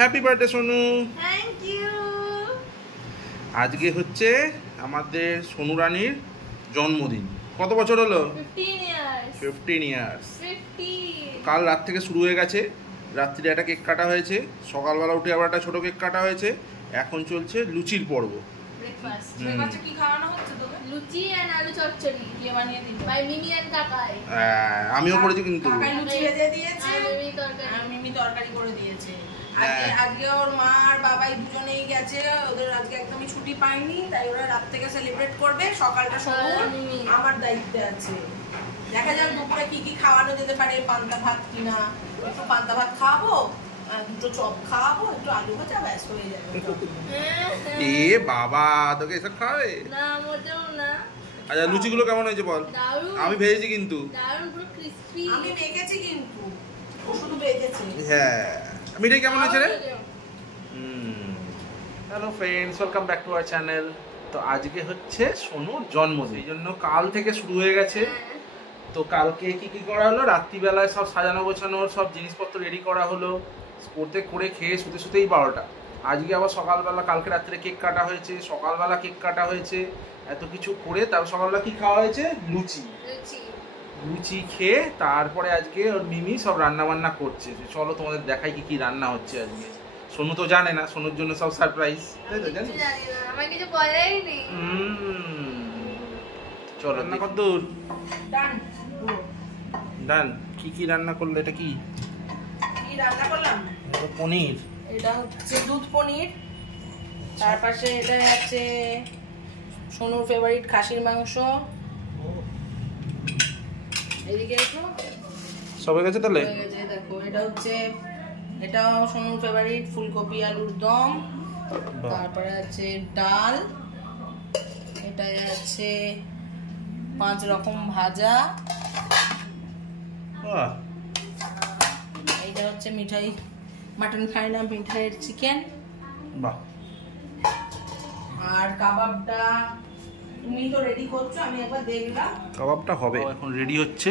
Happy birthday Sonu. Thank you. আজকে হচ্ছে আমাদের সোনু রানীর জন্মদিন। কত বছর হলো? 15 ইয়ার্স। কাল রাত থেকে শুরু হয়ে গেছে। রাত্রিরে একটা কেক কাটা হয়েছে, সকালবেলা উঠে আবার একটা ছোট কেক কাটা হয়েছে। এখন চলছে লুচির পর্ব। ব্রেকফাস্ট কি খাওয়ানো হচ্ছে তোকে? লুচি এন্ড আলু চচ্চড়ি কে বানিয়ে দিল? ভাই মিমি এন্ড কাকাই। আমিও করেছি কিন্তু। কাকাই লুচি ভেজে দিয়েছে, মিমি তরকারি করে দিয়েছে। আজকে ওর মা আর বাবাই দুজনেই গেছে, ওদের আজকে একদমই ছুটি পায়নি, তাই ওরা রাত থেকে সেলিব্রেট করবে। সকালটা শুনুন আমার দায়িত্বে আছে। দেখা যাক দুপুরে কি কি খাওয়ানো যেতে পারে, পান্তা ভাত কিনা। একটু পান্তা ভাত খাওয়াবো, দুটো চপ খাওয়াবো, একটু আলু ভাজা, ব্যাস হয়ে যাবে। এ বাবা, তোকে এসব খাওয়াবে না? মোটেও না। আচ্ছা, লুচিগুলো কেমন হয়েছে বল? আমি ভেজেছি কিন্তু। দারুণ, পুরো ক্রিসপি। আমি মেখেছি কিন্তু, ও শুধু ভেজেছে। হ্যাঁ, মিঠাই কেমন হয়েছে রে? Hello friends, welcome back to our channel. তো আজকে হচ্ছে সোনুর জন্মদিন, এই জন্য কাল থেকে শুরু হয়ে গেছে। তো কালকে কি কি করা হলো, রাত্রিবেলায় সব সাজানো গোছানোর সব জিনিসপত্র রেডি করা হলো, করে খেয়ে শুতেই 12টা। আজকে আবার সকালবেলা, কালকে রাত্রে কেক কাটা হয়েছে, সকালবেলা কেক কাটা হয়েছে, এত কিছু করে তারপর সকালবেলা কি খাওয়া হয়েছে? লুচি খেয়ে তারপরে আজকে ওর মিমি সব রান্না বান্না করছে। চলো তোমাদের দেখাই কি কি রান্না হচ্ছে আজকে। সোনু তো জানে না, সোনুর জন্য সব সারপ্রাইজ, তাই তো? জানিস আমার কিছু বলাই নেই। চলো, রান্না কত দূর? ডান। কি কি রান্না করলে? এটা কি রান্না করলাম? পনির। এটা হচ্ছে দুধ পনির। তার পাশে এটা আছে সোনুর ফেভারিট খাসির মাংস। এদিকে একটু সব হয়ে গেছে তাহলে? দেখো, এটা হচ্ছে, এটাও সোনুর ফেভারিট ফুলকপি আলুর দম। তারপরে আছে ডাল, এটা আছে 5 রকম ভাজা। এইটা হচ্ছে মিঠাই, মাটন খাই না, মিঠাইয়ের চিকেন। বাহ। আর কাবাবটা তুমি তো রেডি করছো, আমি একবার দেখলাম। কাবাবটা হবে, এখন রেডি হচ্ছে।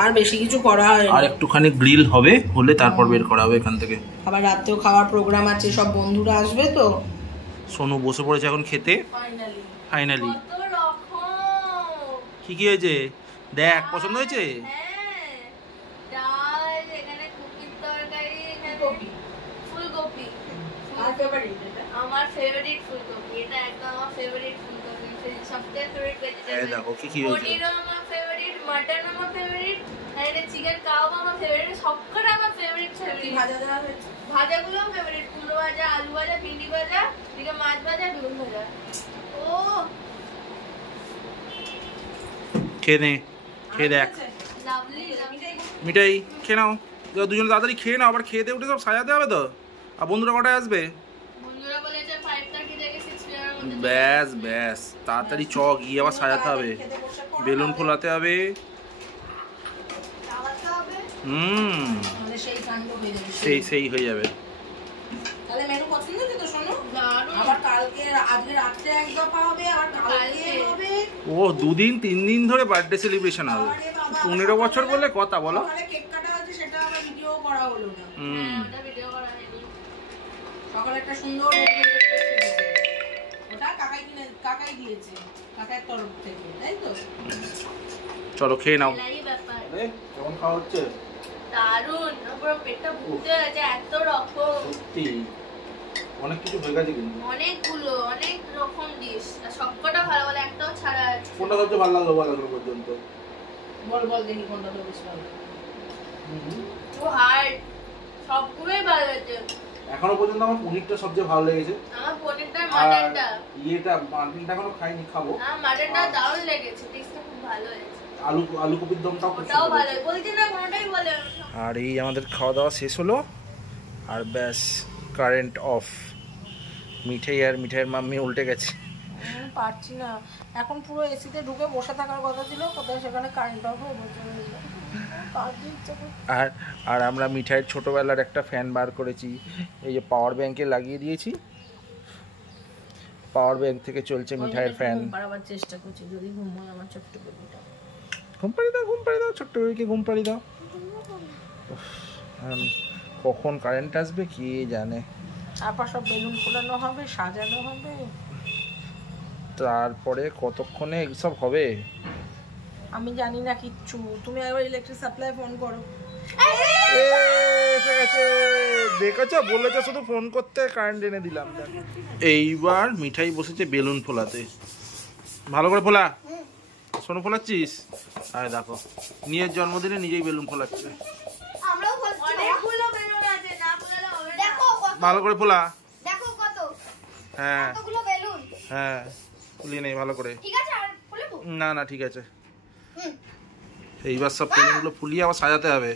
আর বেশি কিছু করা হয় আর একটুখানি গ্রিল হবে, হলে তারপর বের করা হবে এখান থেকে। আবার রাতেও খাওয়ার প্রোগ্রাম আছে, সব বন্ধুরা আসবে তো। সোনু বসে পড়েছে এখন খেতে। ফাইনালি কি কি হয়েছে দেখ, পছন্দ হয়েছে? ডাল, এখানে কপির তরকারি, এখানে ফুলকপি। আমার ফেভারিট ফুলকপি, এটা একদম আমার ফেভারিট ফুলকপি, সবথেকে ফেভারিট ভেজিটেবল। দেখো কি কি হয়েছে। পনিরও আমার ফেভারিট, মাটন আমার ফেভারিট, আর এটা চিকেন কাবাব আমার ফেভারিট। সবকটা আমার ফেভারিট। ভাজা দেওয়া হয়েছে, ভাজাগুলোও ফেভারিট। কুমড়ো ভাজা, আলু ভাজা, ভিন্ডি ভাজা, এদিকে মাছ ভাজা, বেগুন ভাজা। ও খেয়ে নে, খেয়ে দেখ। লাভলি। মিঠাই খেয়ে নাও, দুজনে তাড়াতাড়ি খেয়ে নাও, আবার খেয়ে দিয়ে উঠে সব সাজাতে হবে তো। আর বন্ধুরা কটায় আসবে? বন্ধুরা বলেছে 5:30 থেকে 6 PM এর মধ্যে। ব্যাস ব্যাস, তাড়াতাড়ি গিয়ে আবার সাজাতে হবে, বেলুন ফোলাতে হবে। সেই হয়ে যাবে। তাহলে মেনু পছন্দ হয়েছে তো শোনো? আবার কালকে, আজকে রাত্রে এক দফা হবে, আবার কালকে হবে। ও 2-3 দিন ধরে বার্থডে সেলিব্রেশন হবে। 15 বছর বলে কথা, বলো। কেক কাটা হচ্ছে, সেটা আবার ভিডিও করা হলো না। ওটা ভিডিও করা হয়নি। সকালে একটা সুন্দর ওটা কাকাই দিয়েছে, কাকার তরফ থেকে, তাই তো? চলো খেয়ে নাও। কেমন খাওয়া হচ্ছে? দারুণ, পুরো পেটটা ভর্তি হয়ে গেছে, এত রকম। সত্যি অনেক কিছু হয়ে গেছে কিন্তু, অনেকগুলো, অনেক রকম ডিশ, আর সবকটা ভালো ভালো, একটাও ছাড়া আছে। কোনটা সবচেয়ে ভালো লাগলো বল এখনো পর্যন্ত? বল দেখি কোনটা তো বেশি ভালো। ও হার্ড, সবগুলোই ভালো হয়েছে। এখনো পর্যন্ত আমার পনিরটা সবচেয়ে ভালো লেগেছে। আমার পনিরটা, মাটনটা, মাটনটা এখনো খাইনি, খাবো। আমার মাটনটা দারুণ লেগেছে, টেস্টটা খুব ভালো হয়েছে। আলু কপির দমটাও খুব ভালো, বলছি না কোনটাই বলে। আর এই আমাদের খাওয়া দাওয়া শেষ হলো, আর ব্যাস কারেন্ট অফ। মিঠাইয়ের মাম্মি উল্টে গেছে। পারছি না, এখন পুরো এসিতে ঢুকে বসে থাকার কথা ছিল, কোথায় সেখানে কারেন্ট অফ হয়ে বসে রইল। আর আমরা মিঠাইয়ের ছোটবেলার একটা ফ্যান বার করেছি, এই যে পাওয়ার ব্যাংকে লাগিয়ে দিয়েছি। পাওয়ার ব্যাংক থেকে চলছে মিঠাইয়ের ফ্যান। পারাবার চেষ্টা করছি, যদি ঘুম হয় আমার ছোট্ট বেবিটা। ঘুম পাড়িয়ে দাও ছোট্ট বেবিকে, ঘুম পাড়িয়ে দাও। কখন কারেন্ট আসবে কি জানে। তারপর সব বেলুন ফোলানো হবে, সাজানো হবে, তারপরে কতক্ষণে সব হবে আমি জানি না কিচ্ছু। তুমি একবার ইলেকট্রিক সাপ্লাই ফোন করো। দেখেছো, বলেছো শুধু ফোন করতে, কারেন্ট এনে দিলাম। এইবার মিঠাই বসেছে বেলুন ফোলাতে। ভালো করে ফোলা। শোনো, ফোলাচ্ছিস? আরে দেখো, নিজের জন্মদিনে নিজেই বেলুন ফোলাচ্ছে। ভালো করে ফোলা। হ্যাঁ হ্যাঁ, ফুলিয়ে নেই ভালো করে। না না, ঠিক আছে। এইবার সব বেলুনগুলো ফুলিয়ে আবার সাজাতে হবে।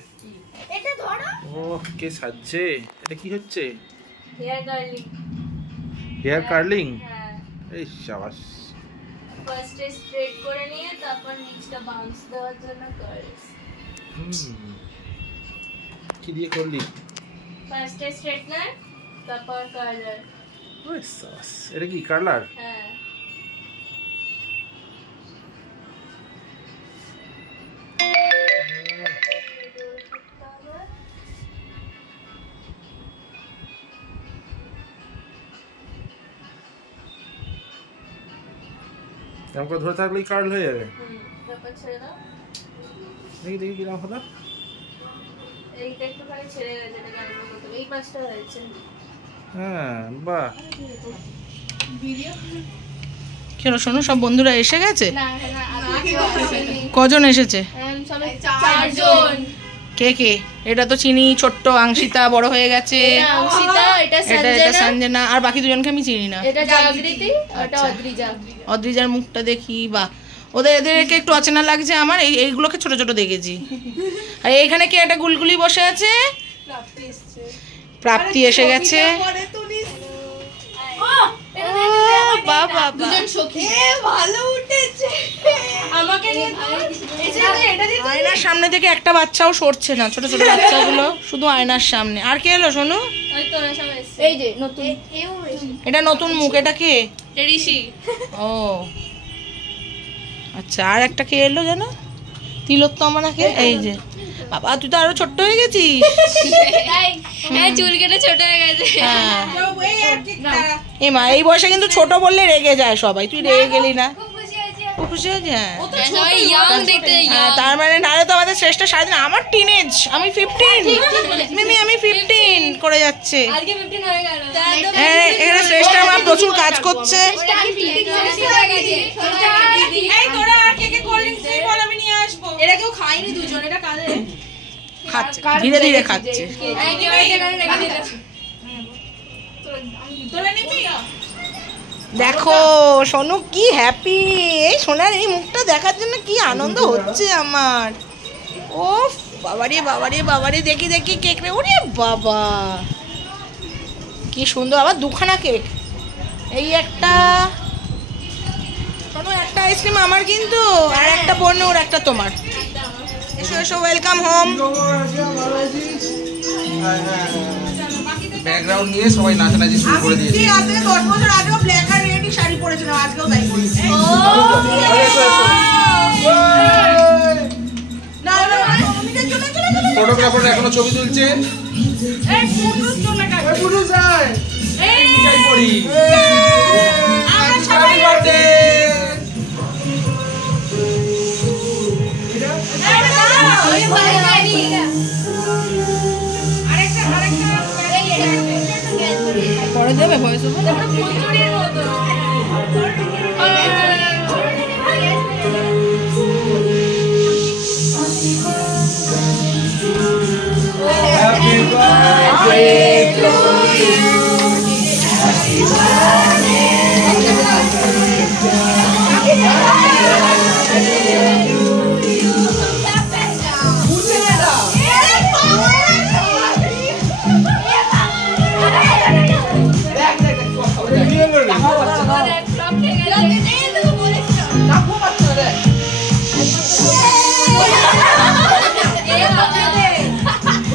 ও, কে সাজছে? এটা কি হচ্ছে? Hair curling. এই শাবাশ। ফার্স্টে স্ট্রেট করে নিয়ে তারপর নিচটা বাউন্স দেওয়ার জন্য কার্লস। কি দিয়ে করলি? ফার্স্টে স্ট্রেটনার, তারপর কার্লার। ওই শাবাশ। এটা কি কার্লার? হ্যাঁ। এরকম করে ধরে থাকলেই কার্ল হয়ে যাবে। তারপর ছেড়ে দাও। দেখি দেখি কিরকম হলো। এইটা একটুখানি ছেড়ে গেছে, এটা গাড়ি করতে। এই পাশটা হয়েছে। হ্যাঁ, বাহ। কেন শোনো, সব বন্ধুরা এসে গেছে? না কজন এসেছে? সবাই 4 জন। কে কে? এটা তো চিনি, ছোট্ট অংশিতা বড় হয়ে গেছে। অংশিতা, এটা সঞ্জনা, আর বাকি দুজনকে আমি চিনি না। এটা জাগৃতি, এটা আচ্ছা। অদ্রিজা। অদ্রিজার মুখটা দেখি, বাহ। এদেরকে একটু অচেনা লাগছে আমার। এইগুলোকে ছোট ছোট দেখেছি। আর এইখানে কে একটা গুলগুলি বসে আছে? প্রাপ্তি এসে গেছে। বাবা, দুজন সখী। ভালো উঠেছে। আমাকে আয়নার সামনে থেকে একটা বাচ্চাও সরছে না, ছোট ছোট বাচ্চাগুলো শুধু আয়নার সামনে। আর কে এলো শোনো? এই যে নতুন, এটা নতুন মুখ। এটা কে? ঋষি। ও আচ্ছা, আর একটা কে এলো জানো? তিলোত্তমা না কে? এই যে বাবা, তুই তো আরো ছোট্ট হয়ে গেছিস। চুল কেটে ছোট হয়ে গেছে। এ মা, এই বয়সে কিন্তু ছোট বললে রেগে যায় সবাই। তুই রেগে গেলি না? খুব খুশি হয়েছে। তার মানে নাহলে তো আমাদের শ্রেষ্ঠ সারাদিন। আমার টিনেজ, আমি 15 মিমি, আমি 15 করে যাচ্ছে। এখানে শ্রেষ্ঠ আমার প্রচুর কাজ করছে। খাচ্ছে, ধীরে ধীরে খাচ্ছে। দেখো সোনু কি হ্যাপি। এই সোনার এই মুখটা দেখার জন্য কি আনন্দ হচ্ছে আমার। ও বাবারে বাবারে বাবারে, দেখি দেখি কেক রে। ওরে বাবা, কি সুন্দর। আবার দুখানা কেক। এই একটা সোনু, একটা আইসক্রিম আমার কিন্তু, আর একটা বনুর, একটা তোমার। এসো এসো, ওয়েলকাম হোম। ব্যাকগ্রাউন্ড নিয়ে সবাই নাচানাচি শুরু করে দিয়েছে। ঠিক আছে, 10 বছর আগেও ব্ল্যাক আর রেড শাড়ি পরেছিলাম, আজকেও তাই পরেছি। না না, ফটোগ্রাফার এখনো ছবি তুলছে। এই ফুটুস চলে গেছে। ওই ফুটুস আয়। এই মিঠাই পড়ি। আমরা সবাই বার্থডে। ওই ভাই জানি। পরে দেবে ভয়েস ওভার। আমরা ফুলচুরির মতো। Happy birthday to you. Happy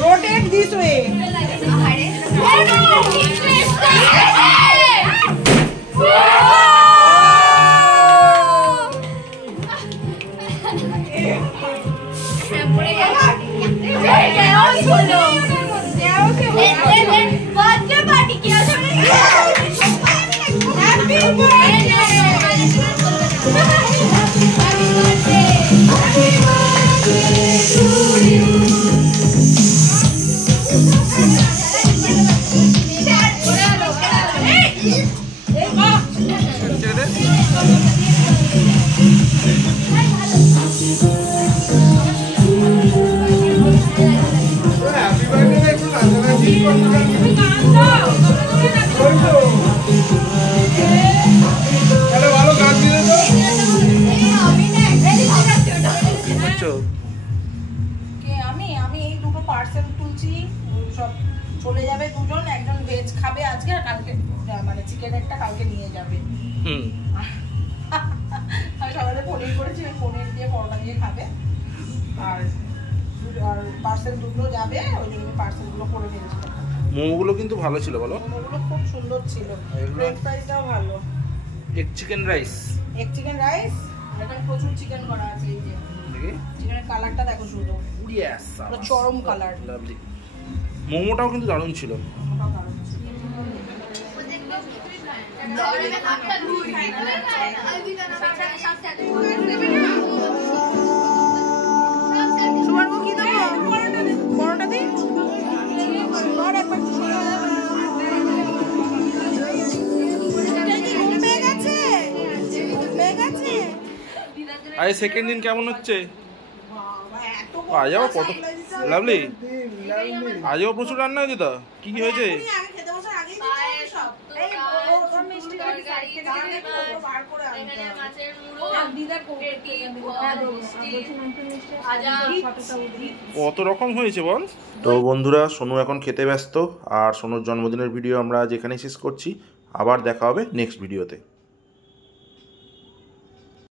Rotate this way. birthday. চলে যাবে দুজন, একজন ভেজ খাবে আজকে আর কালকে মানে চিকেন একটা কালকে নিয়ে যাবে। আমি সকালে পনির করেছি, পনির দিয়ে পরোটা দিয়ে খাবে আর পার্সেল দুটো যাবে, ওই জন্য পার্সেলগুলো করে ফেলেছি। মোমোগুলো কিন্তু ভালো ছিল বলো? মোমোগুলো খুব সুন্দর ছিল, ফ্রেঞ্চ ফ্রাইসটাও ভালো। Egg chicken rice, egg chicken rice, এখানে প্রচুর চিকেন করা আছে। এই যে দেখি চিকেনের কালারটা দেখো শুধু, ইয়েস পুরো চরম কালার। লাভলি। মোমোটাও কিন্তু দারুণ ছিল। আরে সেকেন্ড দিন কেমন হচ্ছে? আজও কত লাভলি, আজও প্রচুর রান্না হয়েছে তো। কি কি হয়েছে? কত রকম হয়েছে বল। তো বন্ধুরা, সোনু এখন খেতে ব্যস্ত, আর সোনুর জন্মদিনের ভিডিও আমরা আজ এখানেই শেষ করছি। আবার দেখা হবে নেক্সট ভিডিওতে।